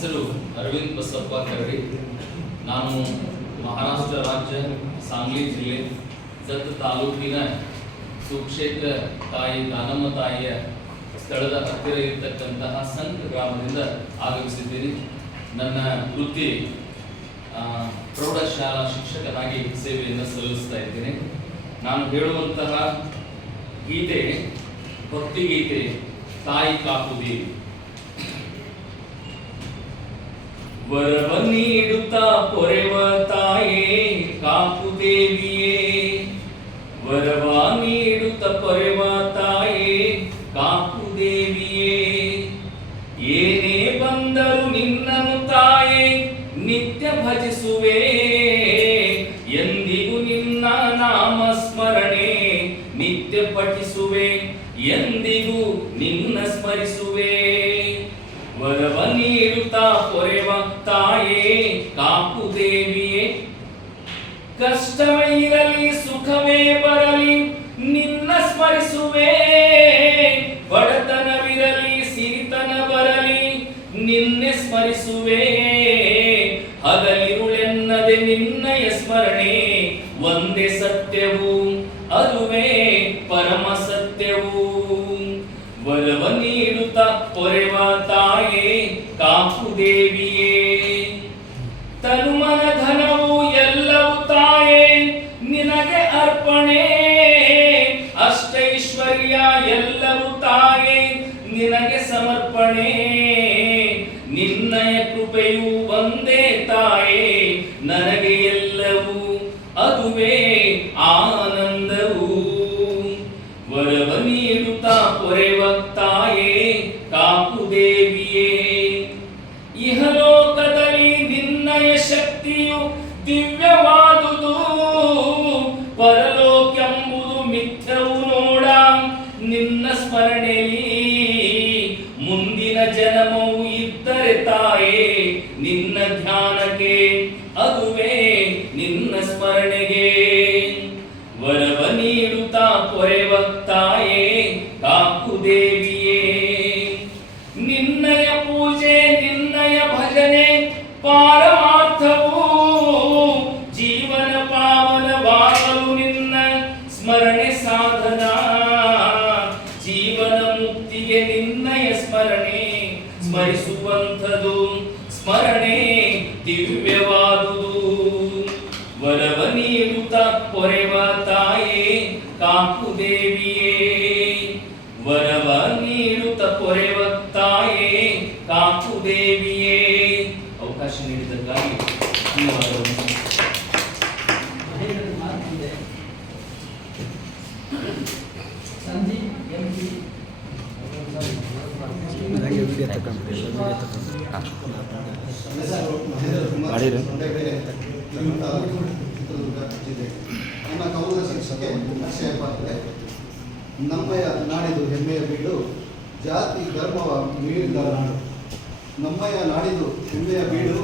ಹೆಸರು ಅರವಿಂದ್ ಬಸಪ್ಪ ಕರಡಿ. ನಾನು ಮಹಾರಾಷ್ಟ್ರ ರಾಜ್ಯ ಸಾಂಗ್ಲಿ ಜಿಲ್ಲೆ ಜತ್ ತಾಲೂಕಿನ ಸುಕ್ಷೇತ್ರ ತಾಯಿ ದಾನಮ್ಮ ತಾಯಿಯ ಸ್ಥಳದ ಹತ್ತಿರ ಇರತಕ್ಕಂತಹ ಸಂತ ಗ್ರಾಮದಿಂದ ಆಗಮಿಸಿದ್ದೀನಿ. ನನ್ನ ವೃತ್ತಿ ಪ್ರೌಢಶಾಲಾ ಶಿಕ್ಷಕನಾಗಿ ಸೇವೆಯನ್ನು ಸಲ್ಲಿಸ್ತಾ ಇದ್ದೇನೆ. ನಾನು ಹೇಳುವಂತಹ ಗೀತೆ ಭಕ್ತಿಗೀತೆ ತಾಯಿ ಕಾಪುದೇವಿ. ವರವ ನೀಡುತ್ತಾ ಪೊರೆವ ತಾಯೇ ಕಾಪುದೇವಿಯೇ, ವರವ ನೀಡುತ್ತ ಪೊರೆವ ತಾಯೇ ಕಾಪುದೇವಿಯೇ. ಏನೇ ಬಂದರು ನಿನ್ನನು ತಾಯೇ ನಿತ್ಯ ಭಜಿಸುವೆ, ಎಂದಿಗೂ ನಿನ್ನ ನಾಮ ಸ್ಮರಣೆ ನಿತ್ಯ ಪಠಿಸುವೆ, ಎಂದಿಗೂ ನಿನ್ನ ಸ್ಮರಿಸುವೆ. ವರವ ನೀಡುತ್ತಾ ಪೊರೆವ ತಾಯೇ ಕಾಪುದೇವಿಯೇ, ಕಷ್ಟವೇ ಇರಲಿ ಸುಖವೇ ಬರಲಿ ನಿನ್ನ ಸ್ಮರಿಸುವೆ, ಬಡತನವಿರಲಿ ಸಿರಿತನ ಬರಲಿ ನಿನ್ನೆ ಸ್ಮರಿಸುವೆ. ಹಗಲಿರುಳೆನ್ನದೆ ನಿನ್ನಯ ಸ್ಮರಣೆ ಒಂದೇ ಸತ್ಯವು, ಅದುವೇ ಪರಮ ಸತ್ಯವು. ವರವ ನೀಡುತ್ತಾ ಪೊರೆವ ತಾಯೇ ಕಾಪುದೇವಿಯೇ, ತನುಮನ ಧನವು ಎಲ್ಲವೂ ತಾಯೇ ನಿನಗೆ ಅರ್ಪಣೆ, ಅಷ್ಟೈಶ್ವರ್ಯ ಎಲ್ಲವೂ ತಾಯೇ ನಿನಗೆ ಸಮರ್ಪಣೆ. ನಿನ್ನಯ ಕೃಪೆಯು ಒಂದೇ ತಾಯೇ ನನಗೆ ಎಲ್ಲವೂ, ಅದುವೇ ಆನಂದವು. ವರವ ನೀಡುತ್ತಾ ಪೊರೆವ ತಾಯೇ ಕಾಪುದೇವಿಯೇ, ಇಹಲೋಕದಲ್ಲಿ ನಿನ್ನಯ ಶಕ್ತಿಯು ದಿವ್ಯವಾದುದು, ಪರಲೋಕೆಂಬುದು ಮಿಥ್ಯವು ನೋಡ ನಿನ್ನ ಸ್ಮರಣೆಯಲ್ಲಿ. ಮುಂದಿನ ಜನ್ಮವು ಇದ್ದರೆ ತಾಯೇ ನಿನ್ನ ಧ್ಯಾನಕ್ಕೆ, ಅದುವೇ ನಿನ್ನ ಸ್ಮರಣೆಗೆ. ವರವ ನೀಡುತ್ತಾ ಪೊರೆವ ತಾಯೇ ಕಾಪುದೇವಿಯೇ, ನಿನ್ನಯ ಪೂಜೆ ನಿನ್ನಯ ಭಜನೆ ಪಾರಮಾರ್ಥವು, ಜೀವನ ಪಾವನವಾಗಲು ನಿನ್ನ ಸ್ಮರಣೆ ಸಾಧನ. ಜೀವನ ಮುಕ್ತಿಗೆ ನಿನ್ನಯ ಸ್ಮರಣೆ ಸ್ಮರಿಸುವಂಥದು, ಸ್ಮರಣೆ ದಿವ್ಯವಾದುದು. ವರವ ನೀಡುತ್ತಾ ಪೊರೆವ ತಾಯೇ ಕಾಪುದೇವಿಯೇ, ವರವ ನೀಡುತ್ತ ಪೊರೆವ ತಾಯೇ ಕಾಪುದೇವಿಯೇ. ಅವಕಾಶ ನೀಡಿದ್ದಕ್ಕಾಗಿ ಧನ್ಯವಾದಗಳು. ನನ್ನ ಕೌಲ ಶಿಕ್ಷಕ ಅಕ್ಷಯ ಪಾತ್ರೆ. ನಮ್ಮಯ ನಾಡಿದು ಹೆಮ್ಮೆಯ ಬೀಡು, ಜಾತಿ ಧರ್ಮವ ಮೀರಿದ ನಾಡು. ನಮ್ಮಯ ನಾಡಿದು ಹೆಮ್ಮೆಯ ಬೀಡು,